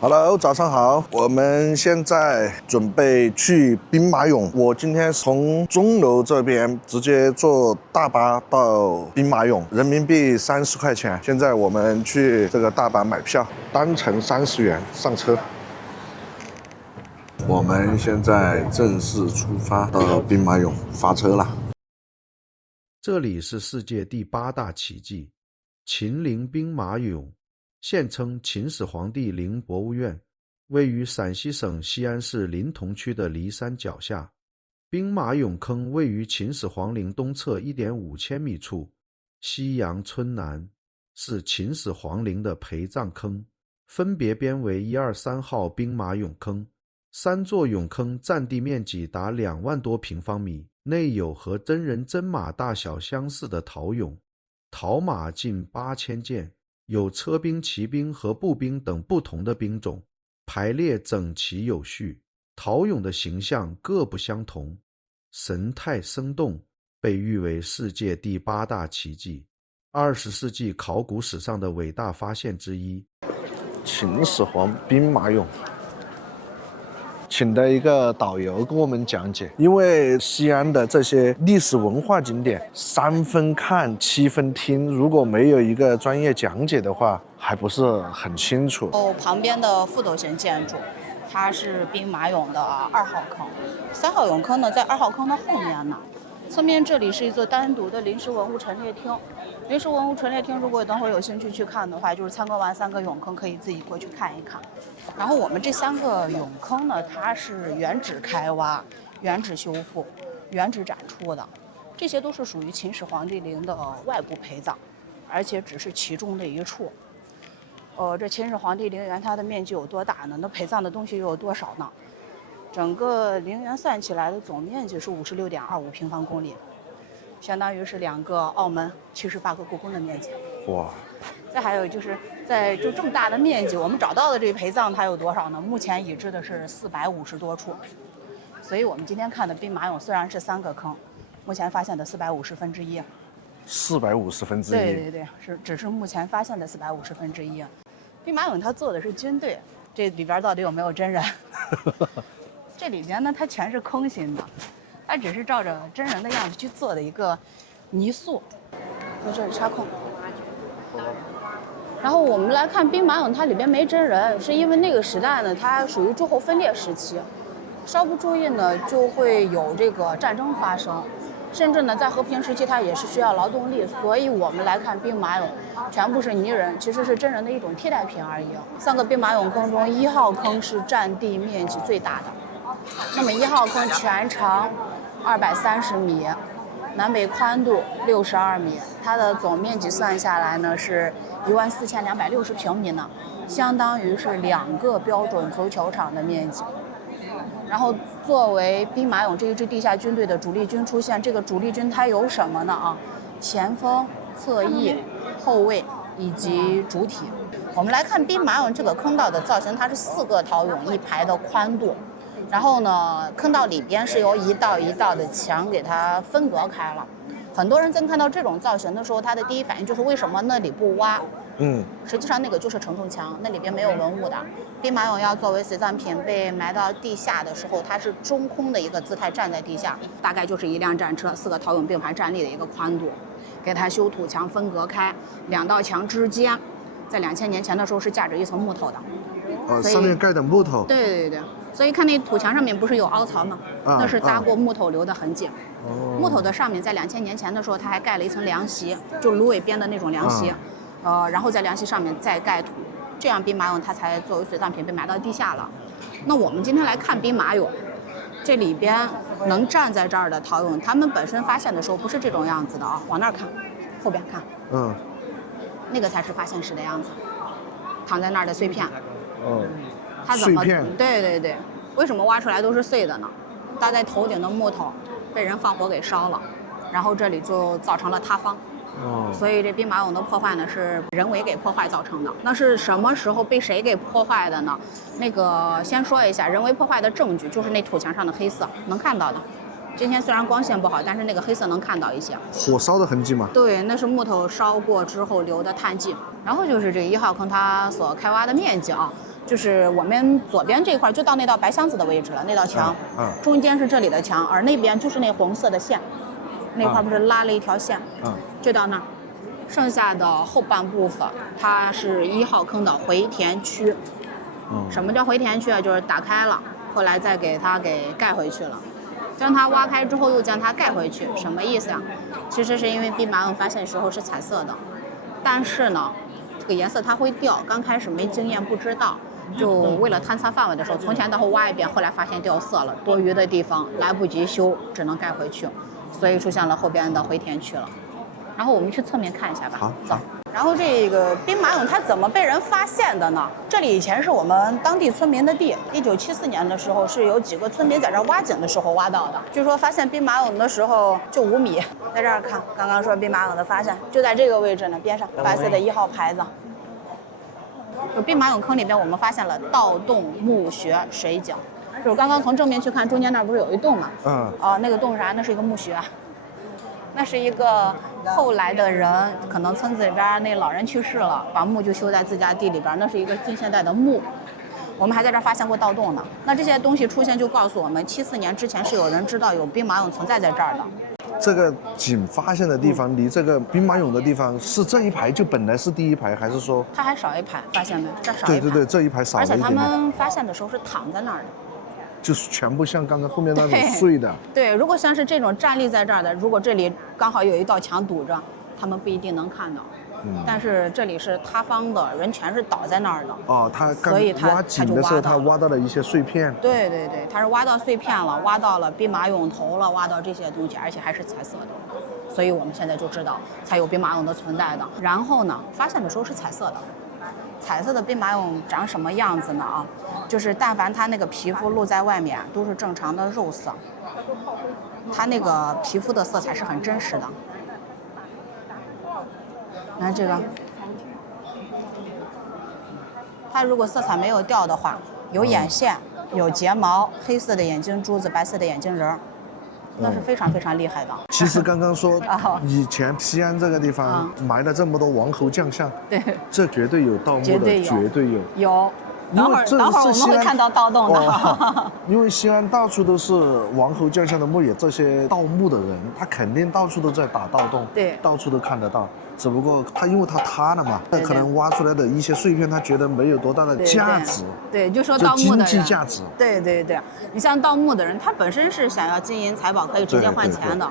Hello，早上好。我们现在准备去兵马俑。我今天从钟楼这边直接坐大巴到兵马俑，人民币30块钱。现在我们去这个大巴买票，单程30元上车。我们现在正式出发到兵马俑发车了。这里是世界第8大奇迹——秦陵兵马俑。现称秦始皇帝陵博物院，位于陕西省西安市临潼区的骊山脚下。兵马俑坑位于秦始皇陵东侧1.5千米处，西阳村南，是秦始皇陵的陪葬坑，分别编为1、2、3号兵马俑坑。3座俑坑占地面积达2万多平方米，内有和真人真马大小相似的陶俑，陶马近8000件。有车兵、骑兵和步兵等不同的兵种，排列整齐有序。陶俑的形象各不相同，神态生动，被誉为世界第8大奇迹，20世纪考古史上的伟大发现之一。秦始皇兵马俑。请的一个导游跟我们讲解，因为西安的这些历史文化景点3分看7分听，如果没有一个专业讲解的话，还不是很清楚。旁边的覆斗形建筑，它是兵马俑的2号坑，3号俑坑呢在2号坑的后面呢。侧面这里是一座单独的临时文物陈列厅。临时文物陈列厅，如果等会儿有兴趣去看的话，就是参观完3个俑坑，可以自己过去看一看。然后我们这3个俑坑呢，它是原址开挖、原址修复、原址展出的，这些都是属于秦始皇帝陵的外部陪葬，而且只是其中的一处。这秦始皇帝陵园它的面积有多大呢？那陪葬的东西又有多少呢？整个陵园算起来的总面积是56.25平方公里，相当于是2个澳门78个故宫的面积。哇！再还有就是在就这么大的面积，我们找到的这陪葬它有多少呢？目前已知的是450多处。所以我们今天看的兵马俑虽然是3个坑，目前发现的450分之一。450分之一。对，只是目前发现的450分之一。兵马俑它做的是军队，这里边到底有没有真人？这里边呢，它全是空心的，它只是照着真人的样子去做的一个泥塑。在这里插空。然后我们来看兵马俑，它里边没真人，是因为那个时代呢，它属于诸侯分裂时期，稍不注意呢，就会有这个战争发生，甚至呢，在和平时期它也是需要劳动力，所以我们来看兵马俑，全部是泥人，其实是真人的一种替代品而已。3个兵马俑坑中，1号坑是占地面积最大的。那么1号坑全长230米，南北宽度62米，它的总面积算下来呢是14260平米呢，相当于是2个标准足球场的面积。然后作为兵马俑这一支地下军队的主力军出现，这个主力军它有什么呢？前锋、侧翼、后卫以及主体。我们来看兵马俑这个坑道的造型，它是4个陶俑1排的宽度。然后呢，坑道里边是由一道一道的墙给它分隔开了。很多人在看到这种造型的时候，他的第一反应就是为什么那里不挖？实际上那个就是承重墙，那里边没有文物的。兵马俑要作为随葬品被埋到地下的时候，它是中空的一个姿态站在地下，大概就是一辆战车4个陶俑并排站立的一个宽度，给它修土墙分隔开，2道墙之间，在2000年前的时候是架着一层木头的。上面盖的木头。对，所以看那土墙上面不是有凹槽吗？那是搭过木头留的痕迹。木头的上面在2000年前的时候，它还盖了一层凉席，就芦苇编的那种凉席。然后在凉席上面再盖土，这样兵马俑它才作为随葬品被埋到地下了。那我们今天来看兵马俑，这里边能站在这儿的陶俑，他们本身发现的时候不是这种样子的啊，往那儿看，后边看，那个才是发现时的样子，躺在那儿的碎片。它怎么？碎片。对，为什么挖出来都是碎的呢？搭在头顶的木头被人放火给烧了，然后这里就造成了塌方。所以这兵马俑的破坏呢是人为给破坏造成的。那是什么时候被谁给破坏的呢？那个先说一下，人为破坏的证据就是那土墙上的黑色，能看到的。今天虽然光线不好，但是那个黑色能看到一些。火烧的痕迹吗？对，那是木头烧过之后留的炭迹。然后就是这1号坑它所开挖的面积啊就是我们左边这块就到那道白箱子的位置了，那道墙，中间是这里的墙，而那边就是那红色的线，那块不是拉了一条线，就到那儿。剩下的后半部分，它是1号坑的回填区。什么叫回填区啊？就是打开了，后来再给它给盖回去了。将它挖开之后又将它盖回去，什么意思啊？其实是因为兵马俑发现时候是彩色的，但是呢，这个颜色它会掉，刚开始没经验不知道，就为了探测范围的时候，从前到后挖一遍，后来发现掉色了，多余的地方来不及修，只能盖回去，所以出现了后边的回填区了。然后我们去侧面看一下吧。好，走。然后这个兵马俑它怎么被人发现的呢？这里以前是我们当地村民的地，1974年的时候是有几个村民在这儿挖井的时候挖到的。据说发现兵马俑的时候就5米，在这儿看，刚刚说兵马俑的发现就在这个位置呢，边上白色的1号牌子。就兵马俑坑里边，我们发现了盗洞墓穴水井，就是刚刚从正面去看，中间那儿不是有一洞吗？那个洞是啥？那是一个墓穴。那是一个后来的人，可能村子里边那老人去世了，把墓就修在自家地里边，那是一个近现代的墓。我们还在这儿发现过盗洞呢。那这些东西出现就告诉我们，74年之前是有人知道有兵马俑存在在这儿的。这个井发现的地方离这个兵马俑的地方是这一排就本来是第一排，还是说它还少一排？发现没？这少一排。对，这一排少了一点。而且他们发现的时候是躺在那儿的。就是全部像刚刚后面那种碎的。对，如果像是这种站立在这儿的，如果这里刚好有一道墙堵着，他们不一定能看到。但是这里是塌方的，人全是倒在那儿的。他刚挖井的时候，他挖到了一些碎片。对，他是挖到碎片了，挖到了兵马俑头了，挖到这些东西，而且还是彩色的。所以我们现在就知道才有兵马俑的存在的。然后呢，发现的时候是彩色的。彩色的兵马俑长什么样子呢？就是但凡它那个皮肤露在外面，都是正常的肉色，它那个皮肤的色彩是很真实的。看这个，它如果色彩没有掉的话，有眼线，有睫毛，黑色的眼睛珠子，白色的眼睛人儿。那是非常非常厉害的。其实刚刚说，以前西安这个地方埋了这么多王侯将相，对，这绝对有盗墓的，绝对有。有，等会儿我们会看到盗洞的。因为西安到处都是王侯将相的墓，也这些盗墓的人，他肯定到处都在打盗洞，对，到处都看得到。只不过因为它塌了嘛，可能挖出来的一些碎片，他觉得没有多大的价值。对，就说盗墓的人，经济价值。对，你像盗墓的人，他本身是想要金银财宝，可以直接换钱的。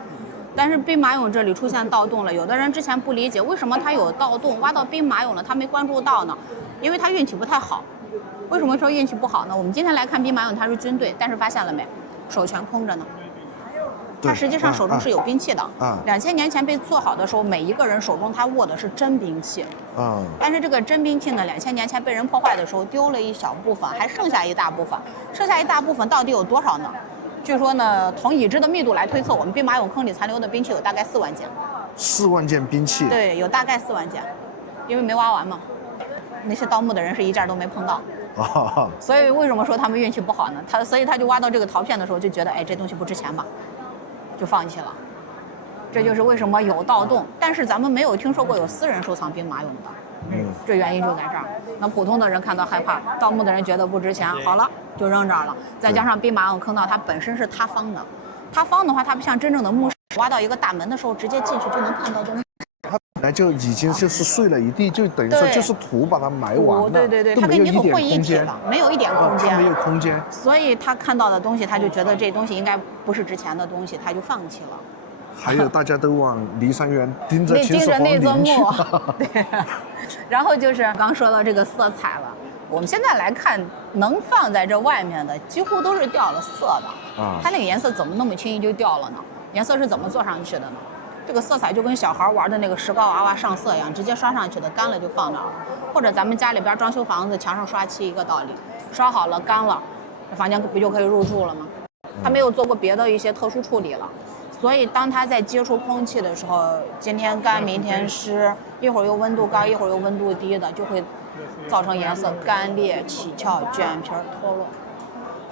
但是兵马俑这里出现盗洞了，有的人之前不理解为什么他有盗洞，挖到兵马俑了，他没关注到呢？因为他运气不太好。为什么说运气不好呢？我们今天来看兵马俑，他是军队，但是发现了没？手全空着呢。他实际上手中是有兵器的。2000年前被做好的时候，每一个人手中他握的是真兵器。但是这个真兵器呢，2000年前被人破坏的时候丢了一小部分，还剩下一大部分。剩下一大部分到底有多少呢？据说呢，从已知的密度来推测，我们兵马俑坑里残留的兵器有大概4万件。4万件兵器？对，有大概4万件，因为没挖完嘛。那些盗墓的人是一件都没碰到。所以为什么说他们运气不好呢？所以他就挖到这个陶片的时候就觉得，这东西不值钱吧。就放弃了，这就是为什么有盗洞，但是咱们没有听说过有私人收藏兵马俑的，这原因就在这儿。那普通的人看到害怕，盗墓的人觉得不值钱，好了就扔这儿了。再加上兵马俑坑道它本身是塌方的，塌方的话它不像真正的墓室，挖到一个大门的时候直接进去就能看到东西。它本来就已经就是碎了一地，就等于说就是土把它埋完了。对，它跟泥土混一体了，没有一点空间。没有空间。所以他看到的东西，他就觉得这东西应该不是值钱的东西，他就放弃了。还有大家都往骊山园盯着秦始皇那座陵墓。对。然后就是刚说到这个色彩了，我们现在来看，能放在这外面的几乎都是掉了色的。它那个颜色怎么那么轻易就掉了呢？颜色是怎么做上去的呢？这个色彩就跟小孩玩的那个石膏娃娃上色一样，直接刷上去的，干了就放那儿了。或者咱们家里边装修房子，墙上刷漆一个道理，刷好了干了，这房间不就可以入住了吗？它没有做过别的一些特殊处理了。所以当它在接触空气的时候，今天干明天湿，一会儿又温度高一会儿又温度低的，就会造成颜色干裂、起翘、卷皮、脱落。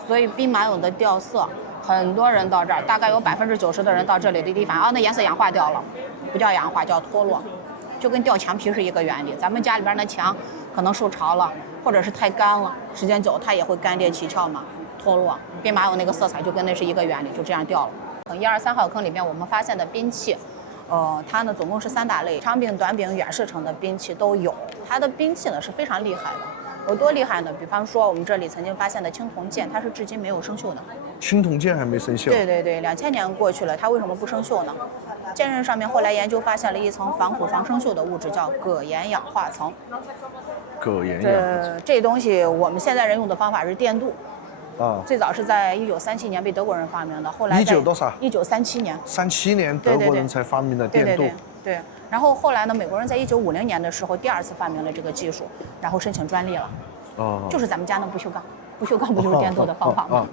所以兵马俑的掉色，很多人到这儿，大概有90%的人到这里的地方，那颜色氧化掉了，不叫氧化，叫脱落，就跟吊墙皮是一个原理。咱们家里边的墙可能受潮了，或者是太干了，时间久它也会干裂起翘嘛，脱落。兵马俑那个色彩就跟那是一个原理，就这样掉了。1、2、3号坑里面我们发现的兵器，它呢总共是3大类，长柄、短柄、远射程的兵器都有。它的兵器呢是非常厉害的，有多厉害呢？比方说我们这里曾经发现的青铜剑，它是至今没有生锈的。青铜剑还没生锈？对对对，2000年过去了，它为什么不生锈呢？剑刃上面后来研究发现了一层防腐、防生锈的物质，叫铬盐氧化层。铬盐氧化层。这东西我们现在人用的方法是电镀。最早是在1937年被德国人发明的，后来19多少？1937年。37年德国人才发明的电镀。对。然后后来呢，美国人在1950年的时候第2次发明了这个技术，然后申请专利了。就是咱们家的不锈钢，不锈钢不就是电镀的方法吗？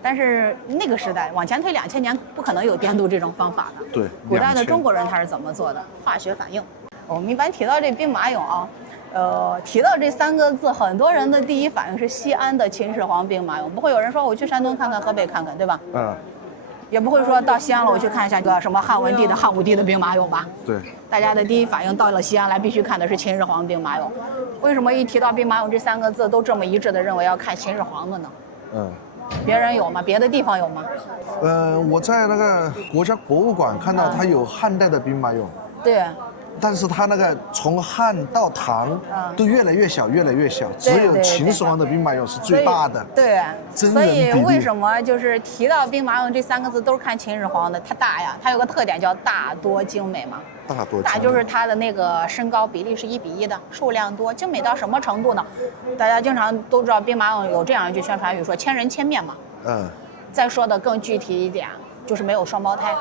但是那个时代往前推2000年，不可能有电镀这种方法的。对。古代的中国人他是怎么做的？化学反应。我们一般提到这兵马俑啊。提到这3个字，很多人的第一反应是西安的秦始皇兵马俑，不会有人说我去山东看看、河北看看，对吧？也不会说到西安了我去看一下个什么汉文帝的、汉武帝的兵马俑吧？对。大家的第一反应到了西安来，必须看的是秦始皇兵马俑。为什么一提到兵马俑这3个字，都这么一致的认为要看秦始皇的呢？别人有吗？别的地方有吗？我在那个国家博物馆看到它有汉代的兵马俑。对。但是它那个从汉到唐都越来越小，越来越小，只有秦始皇的兵马俑是最大的。对，所以比例为什么就是提到兵马俑这3个字都是看秦始皇的？它大呀，它有个特点叫大多精美嘛。大就是它的那个身高比例是1比1的，数量多，精美到什么程度呢？大家经常都知道兵马俑有这样一句宣传语说千人千面嘛。再说的更具体一点，就是没有双胞胎。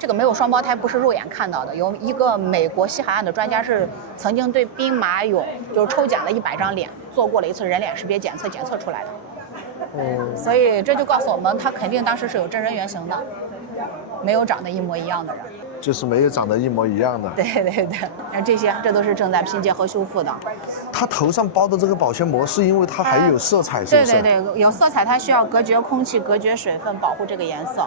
这个没有双胞胎不是肉眼看到的，有一个美国西海岸的专家是曾经对兵马俑就是抽检了100张脸，做过了一次人脸识别检测出来的。所以这就告诉我们，他肯定当时是有真人原型的，没有长得一模一样的人。就是没有长得一模一样的。对，这都是正在拼接和修复的。他头上包的这个保鲜膜是因为它还有色彩，是不是？对，有色彩，它需要隔绝空气、隔绝水分，保护这个颜色。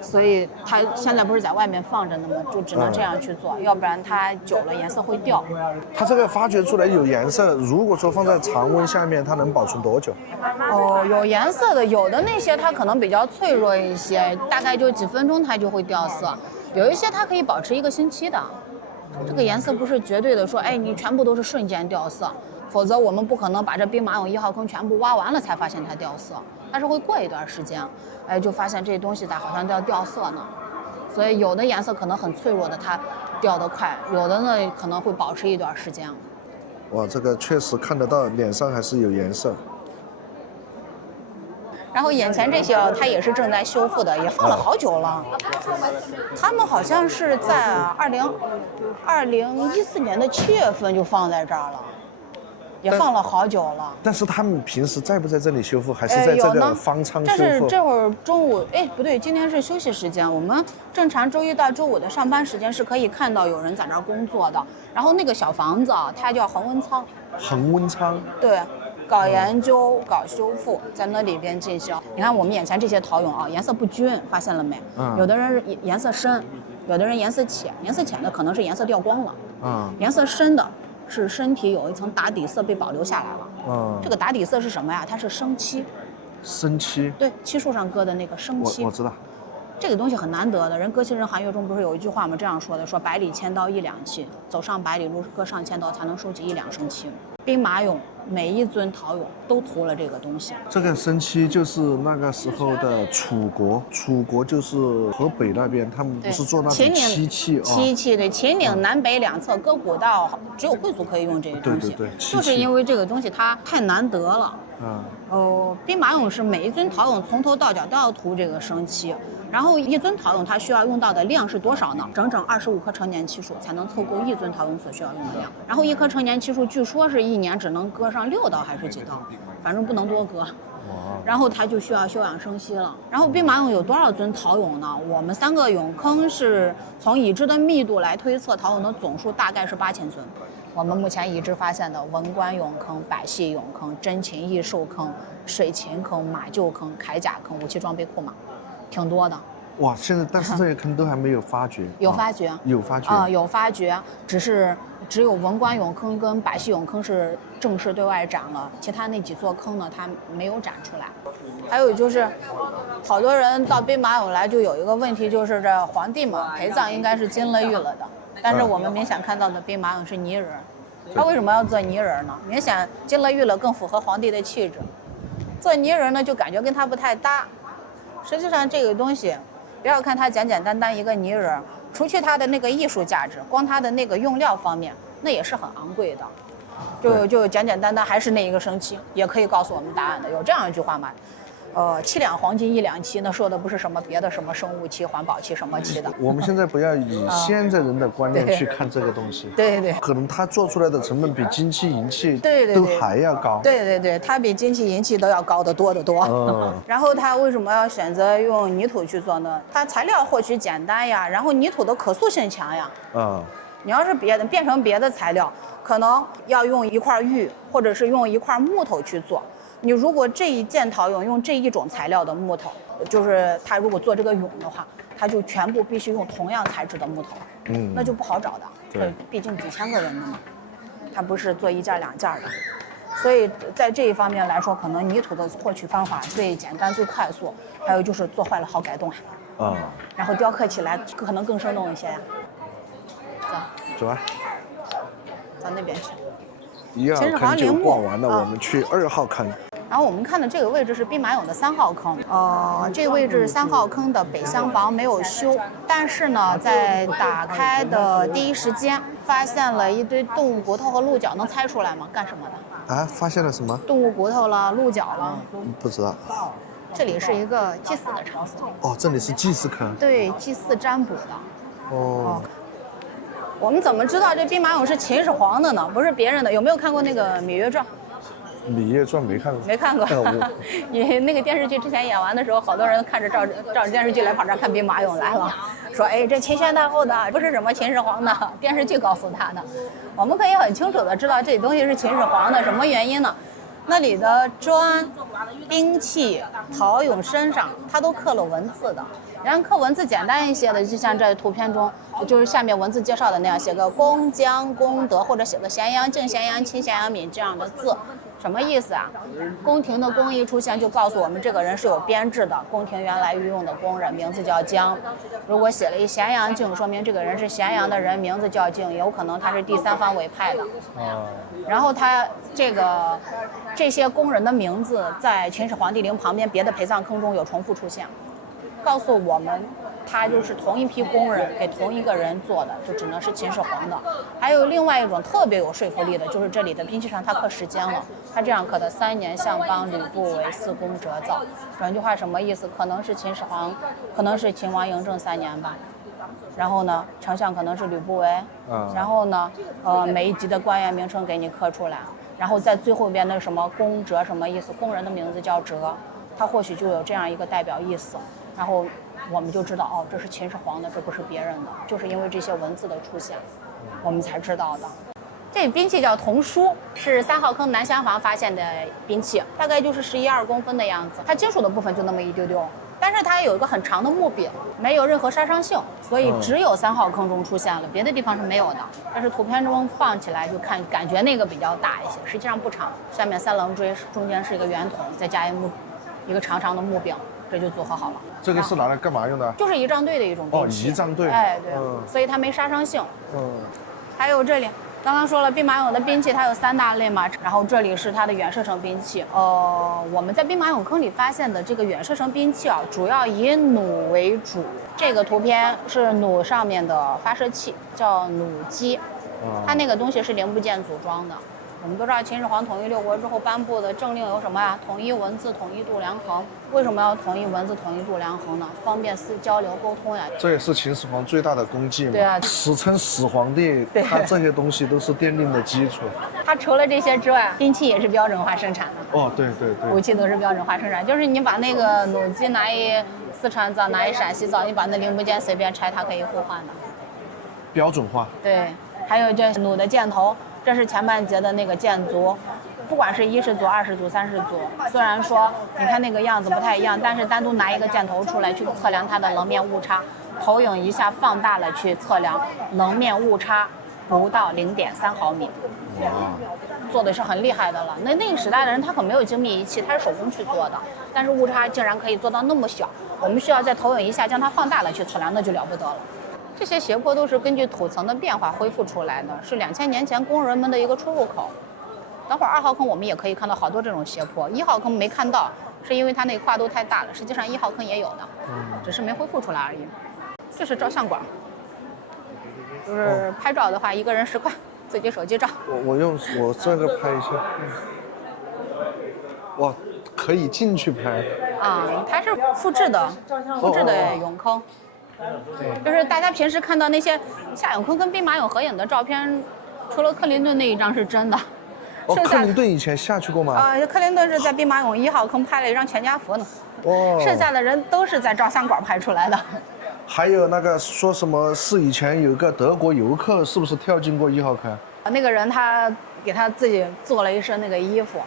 所以它现在不是在外面放着呢吗？就只能这样去做，要不然它久了颜色会掉。它这个发掘出来有颜色，如果说放在常温下面，它能保存多久？有颜色的，有的那些它可能比较脆弱一些，大概就几分钟它就会掉色。有一些它可以保持1个星期的。这个颜色不是绝对的说，你全部都是瞬间掉色，否则我们不可能把这兵马俑1号坑全部挖完了才发现它掉色，它是会过一段时间，就发现这东西咋好像要掉色呢？所以有的颜色可能很脆弱的，它掉得快；有的呢可能会保持一段时间。哇，这个确实看得到，脸上还是有颜色。然后眼前这些它也是正在修复的，也放了好久了。他们好像是在2014年的7月份就放在这儿了。也放了好久了。但是他们平时在不在这里修复，还是在这个方舱修复？这会儿中午，不对，今天是休息时间。我们正常周一到周五的上班时间是可以看到有人在那儿工作的。然后那个小房子啊，它叫恒温舱。恒温舱。对。搞研究、搞修复，在那里边进行。你看我们眼前这些陶俑啊，颜色不均，发现了没？有的人颜色深，有的人颜色浅。颜色浅的可能是颜色掉光了。颜色深的是身体有一层打底色被保留下来了。这个打底色是什么呀？它是生漆。生漆。对，漆树上搁的那个生漆。我知道。这个东西很难得的，人歌行人行乐中不是有一句话吗？这样说的，说百里千刀一两漆，走上百里路，割上千刀才能收集一两生漆。兵马俑每一尊陶俑都涂了这个东西。这个生漆就是那个时候的楚国，楚国就是河北那边，他们不是做那种漆器啊？漆器对，秦岭南北两侧各古道只有贵族可以用这些东西。对，就是因为这个东西它太难得了。兵马俑是每一尊陶俑从头到脚都要涂这个生漆。然后一尊陶俑它需要用到的量是多少呢？整整25颗成年漆树才能凑够一尊陶俑所需要用的量。然后一颗成年漆树据说是一年只能割上6刀还是几刀，反正不能多割。然后它就需要休养生息了。然后兵马俑有多少尊陶俑呢？我们3个俑坑是从已知的密度来推测，陶俑的总数大概是8000尊。我们目前已知发现的文官俑坑、百戏俑坑、珍禽异兽坑、水禽坑、马厩坑、铠甲坑、武器装备库嘛。挺多的，哇，现在但是这些坑都还没有发掘。有发掘，有发掘有发掘，只有文官俑坑跟百戏俑坑是正式对外展了，其他那几座坑呢，它没有展出来。还有就是，好多人到兵马俑来就有一个问题，就是这皇帝嘛，陪葬应该是金了玉了的，但是我们明显看到的兵马俑是泥人，他为什么要做泥人呢？明显金了玉了更符合皇帝的气质，做泥人呢就感觉跟他不太搭。实际上这个东西，不要看它简简单单一个泥人，除去它的那个艺术价值，光它的那个用料方面，那也是很昂贵的。就简简单单还是那一个生漆，也可以告诉我们答案的。有这样一句话嘛，7两黄金1两漆，那说的不是什么别的什么生物漆、环保漆什么漆的。我们现在不要以现在人的观念去看这个东西。对对，可能它做出来的成本比金器、银器对都还要高。对对对，它比金器、银器都要高得多得多。然后它为什么要选择用泥土去做呢？它材料获取简单呀，然后泥土的可塑性强呀。你要是变成别的材料，可能要用一块玉，或者是用一块木头去做。你如果这一件陶俑用这一种材料的木头，就是他如果做这个俑的话，他就全部必须用同样材质的木头，那就不好找的。对，毕竟几千个人呢嘛，他不是做1件2件的，所以在这一方面来说，可能泥土的获取方法最简单最快速，还有就是做坏了好改动然后雕刻起来可能更生动一些呀。走啊，到那边去。1号坑就逛完了，我们去2号坑。然后我们看的这个位置是兵马俑的3号坑，这个位置是3号坑的北厢房没有修，但是呢，在打开的第一时间发现了一堆动物骨头和鹿角，能猜出来吗？干什么的？啊，发现了什么？动物骨头了，鹿角了。不知道。这里是一个祭祀的场所。这里是祭祀坑。对，祭祀占卜的。我们怎么知道这兵马俑是秦始皇的呢？不是别人的。有没有看过那个《芈月传》？《芈月传》没看过。没看过。你那个电视剧之前演完的时候，好多人看着照着电视剧来跑这儿看兵马俑来了，说哎，这秦宣太后的，不是什么秦始皇的，电视剧告诉他的。我们可以很清楚的知道这东西是秦始皇的，什么原因呢？那里的砖、兵器、陶俑身上，它都刻了文字的。然后刻文字简单一些的，就像这图片中，就是下面文字介绍的那样，写个公姜、公德，或者写个咸阳敬、咸阳亲、咸阳敏这样的字，什么意思啊？宫廷的宫一出现，就告诉我们这个人是有编制的。宫廷原来御用的工人名字叫姜，如果写了一咸阳敬，说明这个人是咸阳的人，名字叫敬，有可能他是第三方委派的。然后他这些工人的名字在秦始皇帝陵旁边别的陪葬坑中有重复出现，告诉我们他就是同一批工人给同一个人做的，就只能是秦始皇的。还有另外一种特别有说服力的，就是这里的兵器上他刻时间了，他这样刻的3年相邦吕不韦4公折造，整句话什么意思？可能是秦始皇，可能是秦王嬴政3年吧。然后呢，丞相可能是吕不韦，然后呢，每一级的官员名称给你刻出来，然后在最后边的什么公折什么意思？工人的名字叫折，他或许就有这样一个代表意思。然后我们就知道，这是秦始皇的，这不是别人的，就是因为这些文字的出现，我们才知道的。这兵器叫铜梳，是3号坑南厢房发现的兵器，大概就是11、2公分的样子，它金属的部分就那么一丢丢。但是它有一个很长的木柄，没有任何杀伤性，所以只有3号坑中出现了，别的地方是没有的。但是图片中放起来就感觉那个比较大一些，实际上不长。下面3棱锥，中间是一个圆筒，再加一个长长的木柄，这就组合好了。这个是拿来干嘛用的？就是仪仗队的一种兵器。仪仗队。对，所以它没杀伤性。还有这里。刚刚说了，兵马俑的兵器它有3大类嘛，然后这里是它的远射程兵器。我们在兵马俑坑里发现的这个远射程兵器主要以弩为主。这个图片是弩上面的发射器，叫弩机，它那个东西是零部件组装的。我们都知道秦始皇统一6国之后颁布的政令有什么呀？统一文字，统一度量衡。为什么要统一文字、统一度量衡呢？方便交流沟通呀。这也是秦始皇最大的功绩嘛。对啊，史称始皇帝，他这些东西都是奠定的基础。他除了这些之外，兵器也是标准化生产的。对，武器都是标准化生产，就是你把那个弩机拿一四川造，拿一陕西造，你把那零部件随便拆，它可以互换的。标准化。对，还有这弩的箭头。这是前半截的那个箭足，不管是110组、20组、30组，虽然说你看那个样子不太一样，但是单独拿一个箭头出来去测量它的棱面误差，投影一下放大了去测量棱面误差不到0.3毫米，做的是很厉害的了。那个时代的人他可没有精密仪器，他是手工去做的，但是误差竟然可以做到那么小，我们需要在投影一下将它放大了去测量，那就了不得了。这些斜坡都是根据土层的变化恢复出来的，是2000年前工人们的一个出入口。等会儿2号坑我们也可以看到好多这种斜坡，1号坑没看到，是因为它那个跨度太大了，实际上1号坑也有的，只是没恢复出来而已。这是照相馆，就是拍照的话，一个人10块，自己手机照。我用我这个拍一下，哇，可以进去拍啊，它是复制的俑坑。就是大家平时看到那些夏永坤跟兵马俑合影的照片，除了克林顿那一张是真的。克林顿以前下去过吗？克林顿是在兵马俑1号坑拍了一张全家福呢。剩下的人都是在照相馆拍出来的。还有那个说什么是以前有个德国游客，是不是跳进过1号坑？那个人他给他自己做了一身那个衣服，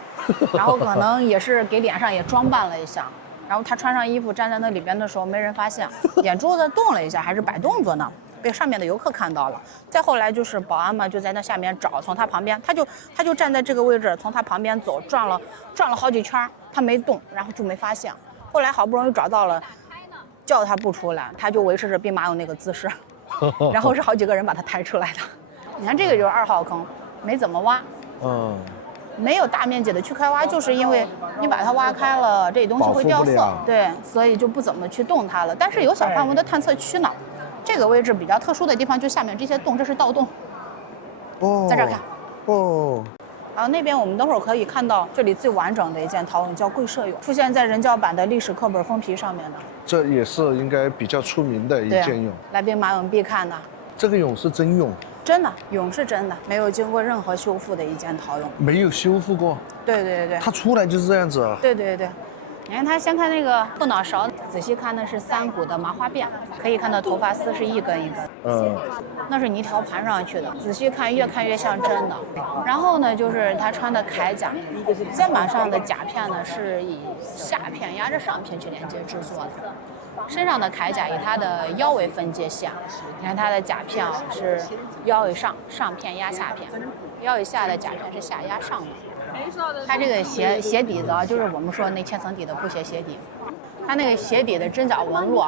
然后可能也是给脸上也装扮了一下。然后他穿上衣服站在那里边的时候，没人发现，眼珠子动了一下，还是摆动作呢，被上面的游客看到了。再后来就是保安嘛，就在那下面找，从他旁边，他就站在这个位置，从他旁边走，转了好几圈，他没动，然后就没发现。后来好不容易找到了，叫他不出来，他就维持着兵马俑那个姿势，然后是好几个人把他抬出来的。你看这个就是2号坑，没怎么挖。没有大面积的去开挖，就是因为你把它挖开了，这东西会掉色，对，所以就不怎么去动它了。但是有小范围的探测区呢，这个位置比较特殊的地方就下面这些洞，这是盗洞。在这儿看。然后那边我们等会儿可以看到这里最完整的一件陶俑，叫贵社俑，出现在人教版的历史课本封皮上面的。这也是应该比较出名的一件俑。来兵马俑必看的。这个俑是真俑。真的，俑是真的，没有经过任何修复的一件陶俑。没有修复过。对。它出来就是这样子啊。对。你看他先看那个后脑勺，仔细看那是3股的麻花辫，可以看到头发丝是一根一根。那是泥条盘上去的，仔细看越看越像真的。然后呢，就是他穿的铠甲，肩膀上的甲片呢是以下片压着上片去连接制作的。身上的铠甲以它的腰为分界线，你看它的甲片是腰以上，上片压下片，腰以下的甲片是下压上的。它这个鞋底子啊，就是我们说那千层底的布鞋鞋底，它那个鞋底的针脚纹路，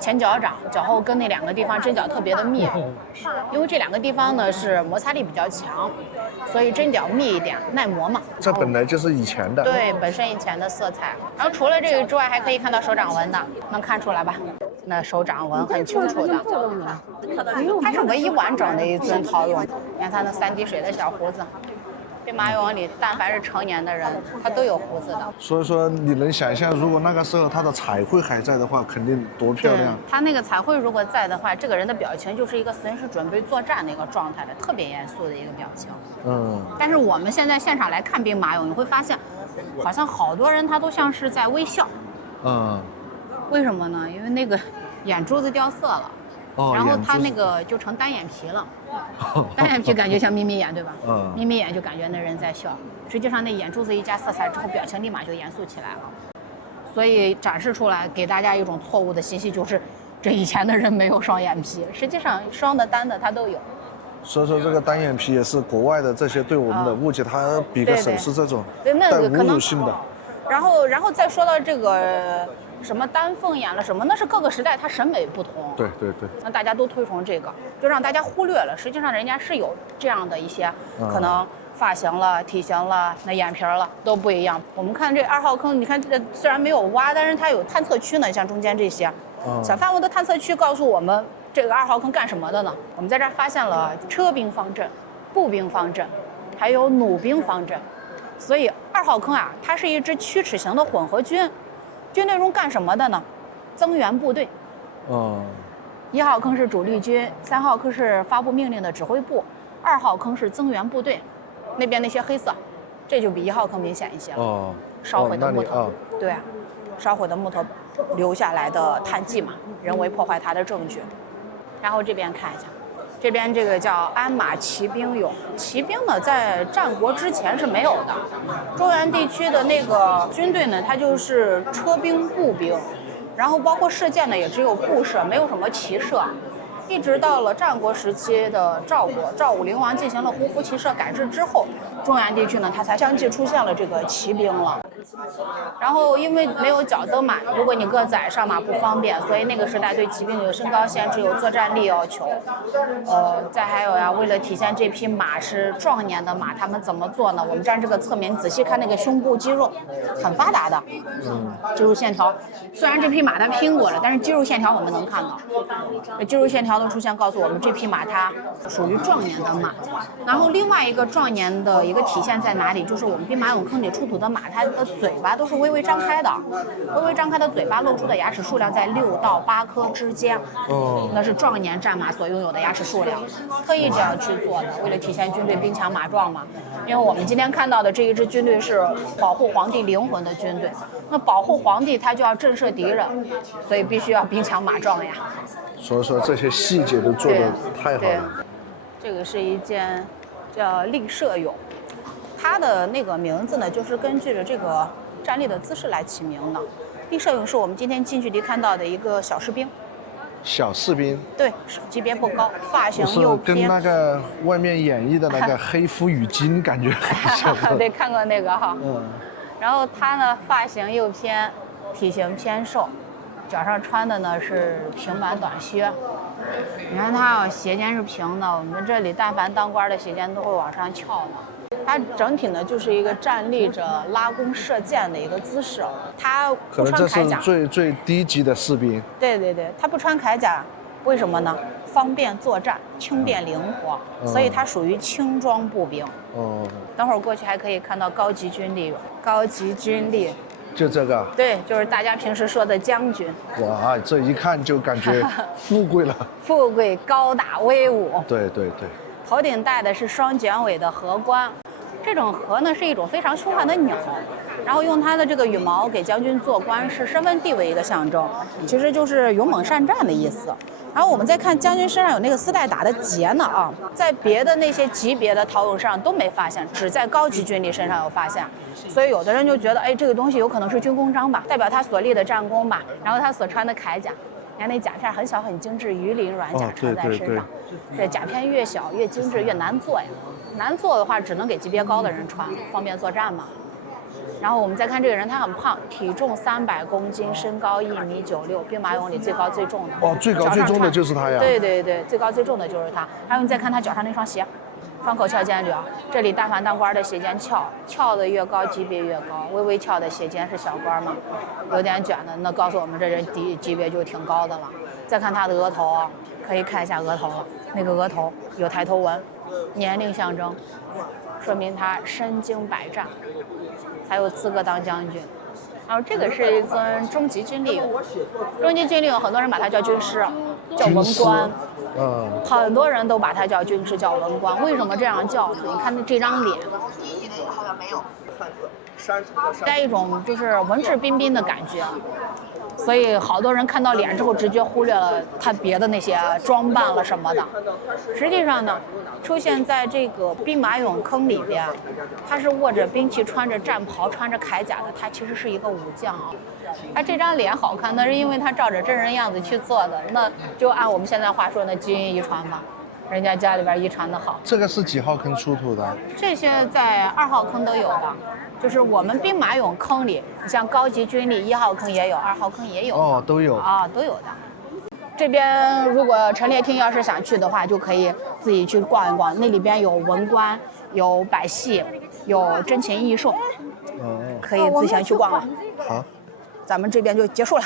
前脚掌、脚后跟那2个地方针脚特别的密，因为这2个地方呢是摩擦力比较强，所以针脚密一点，耐磨嘛。这本来就是以前的。对，本身以前的色彩。然后除了这个之外，还可以看到手掌纹的，能看出来吧？那手掌纹很清楚的。它是唯一完整的一尊陶俑，你看它那3滴水的小胡子。兵马俑里，但凡是成年的人，他都有胡子的。所以说，你能想象，如果那个时候他的彩绘还在的话，肯定多漂亮。他那个彩绘如果在的话，这个人的表情就是一个随时准备作战的一个状态的，特别严肃的一个表情。但是我们现在现场来看兵马俑，你会发现，好像好多人他都像是在微笑。为什么呢？因为那个眼珠子掉色了。然后他那个就成单眼皮了，单眼皮感觉像眯眯眼，对吧？眯眯眼就感觉那人在笑，实际上那眼珠子一加色彩之后，表情立马就严肃起来了。所以展示出来给大家一种错误的信息，就是这以前的人没有双眼皮，实际上双的单的他都有。所以说这个单眼皮也是国外的这些对我们的误解，他比个手势这种带侮辱性的。然后再说到这个。什么丹凤眼了什么，那是各个时代它审美不同。对。那大家都推崇这个，就让大家忽略了，实际上人家是有这样的一些可能发型了、体型了、那眼皮了都不一样。我们看这2号坑，你看这虽然没有挖，但是它有探测区呢，像中间这些小范围的探测区告诉我们这个2号坑干什么的呢？我们在这儿发现了车兵方阵、步兵方阵，还有弩兵方阵。所以2号坑啊，它是一支曲尺型的混合军。军队中干什么的呢？增援部队。1号坑是主力军，3号坑是发布命令的指挥部，2号坑是增援部队。那边那些黑色，这就比1号坑明显一些了。烧毁的木头，对啊，烧毁的木头留下来的碳迹嘛，人为破坏它的证据。然后这边看一下，这边这个叫鞍马骑兵俑，骑兵呢在战国之前是没有的。中原地区的那个军队呢，它就是车兵、步兵，然后包括射箭呢也只有步射，没有什么骑射。一直到了战国时期的赵国，赵武灵王进行了胡服骑射改制之后，中原地区呢，它才相继出现了这个骑兵了。然后因为没有脚蹬马，如果你个子矮上马不方便，所以那个时代对骑兵有身高限制，有作战力要求。再还有呀，为了体现这匹马是壮年的马，他们怎么做呢？我们站这个侧面，你仔细看那个胸部肌肉，很发达的，肌肉线条。虽然这匹马它拼过了，但是肌肉线条我们能看到。肌肉线条的出现告诉我们，这匹马它属于壮年的马。然后另外一个壮年的一个体现在哪里？就是我们兵马俑坑里出土的马，它的嘴巴都是微微张开的，微微张开的嘴巴露出的牙齿数量在6到8颗之间。那是壮年战马所拥有的牙齿数量，特意这样去做的，为了体现军队兵强马壮嘛。因为我们今天看到的这一支军队是保护皇帝灵魂的军队，那保护皇帝他就要震慑敌人，所以必须要兵强马壮呀。所以说这些细节都做得太好了。这个是一件叫立射俑，它的那个名字呢，就是根据着这个站立的姿势来起名的。立射俑是我们今天近距离看到的一个小士兵。小士兵，对，级别不高，发型又偏，跟那个外面演绎的那个黑夫与金感觉很像。对，看过那个哈。然后他呢，发型又偏，体型偏瘦，脚上穿的呢是平板短靴。你看他鞋尖是平的，我们这里但凡当官的鞋尖都会往上翘的。它整体呢就是一个站立着拉弓射箭的一个姿势，它不穿铠甲，可能这是最低级的士兵。对对对，它不穿铠甲，为什么呢？方便作战，轻便灵活，所以它属于轻装步兵。等会儿过去还可以看到高级军力，高级军力。就这个？对，就是大家平时说的将军。哇，这一看就感觉富贵了。富贵、高大、威武。对对对。头顶戴的是双卷尾的河冠。这种河呢是一种非常凶悍的鸟，然后用它的这个羽毛给将军做冠，是身份地位一个象征，其实就是勇猛善战的意思。然后我们再看将军身上有那个丝带打的结呢啊，在别的那些级别的陶俑上都没发现，只在高级军力身上有发现。所以有的人就觉得，哎，这个东西有可能是军功章吧，代表他所立的战功吧，然后他所穿的铠甲。你看那甲片很小很精致，鱼鳞软甲穿在身上。这甲片越小越精致越难做呀，难做的话只能给级别高的人穿，方便作战嘛。然后我们再看这个人，他很胖，体重300公斤，身高1.96米，兵马俑里最高最重的。最高最重的就是他呀。对对对，最高最重的就是他。还有你再看他脚上那双鞋，方口翘尖履啊，这里但凡当官的鞋尖翘的越高级别越高，微微翘的鞋尖是小官嘛，有点卷的那告诉我们这人级别就挺高的了。再看他的额头，可以看一下额头了，那个额头有抬头纹，年龄象征，说明他身经百战，才有资格当将军。然后这个是一尊中级军力俑，中级军力俑很多人把它叫军师，叫文官。很多人都把它叫军师，叫文官。为什么这样叫呢？你看这张脸，带一种就是文质彬彬的感觉。所以好多人看到脸之后，直接忽略了他别的那些装扮了什么的。实际上呢，出现在这个兵马俑坑里边，他是握着兵器、穿着战袍、穿着铠甲的，他其实是一个武将啊。他这张脸好看，那是因为他照着真人样子去做的，那就按我们现在话说，那基因遗传吧，人家家里边遗传的好。这个是几号坑出土的？这些在2号坑都有的。就是我们兵马俑坑里，你像高级军力1号坑也有，2号坑也有。都有啊，都有的。这边如果陈列厅要是想去的话，就可以自己去逛一逛，那里边有文官，有百戏，有珍禽异兽，可以自行去逛了。好，咱们这边就结束了。